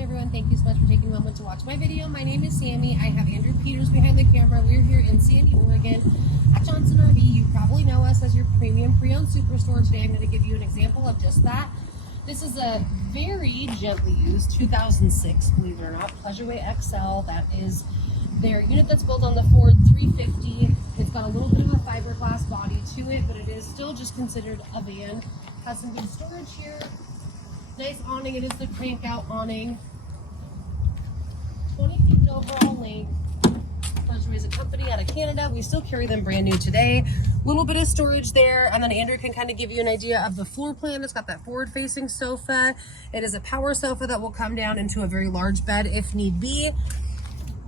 everyone, thank you so much for taking a moment to watch my video. My name is Sammy. I have Andrew Peters behind the camera. We're here in Sandy, Oregon at Johnson RV. You probably know us as your premium pre-owned superstore. Today I'm going to give you an example of just that. This is a very gently used 2006, believe it or not, Pleasureway XL. That is their unit that's built on the Ford 350. It's got a little bit of a fiberglass body to it, but it is still just considered a van. Has some good storage here. Nice awning. It is the crank out awning. 20 feet in overall length. Pleasureway is a company out of Canada. We still carry them brand new today. A little bit of storage there, and then Andrew can kind of give you an idea of the floor plan. It's got that forward facing sofa. It is a power sofa that will come down into a very large bed if need be.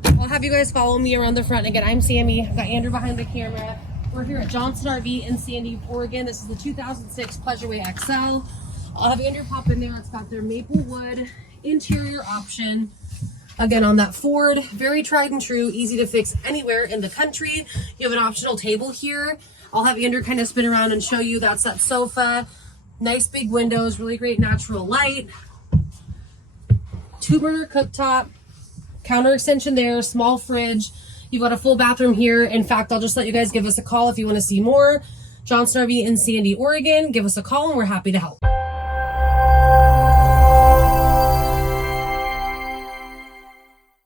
I'll have you guys follow me around the front. Again, I'm Sammy. I've got Andrew behind the camera. We're here at Johnson RV in Sandy, Oregon. This is the 2006 Pleasureway XL. I'll have Andrew pop in there. It's got their maple wood interior option. Again, on that Ford, very tried and true, easy to fix anywhere in the country. You have an optional table here. I'll have Andrew kind of spin around and show you. That's that sofa. Nice big windows, really great natural light. 2-burner cooktop, counter extension there, small fridge. You've got a full bathroom here. In fact, I'll just let you guys give us a call if you want to see more. Johnson RV in Sandy, Oregon. Give us a call and we're happy to help.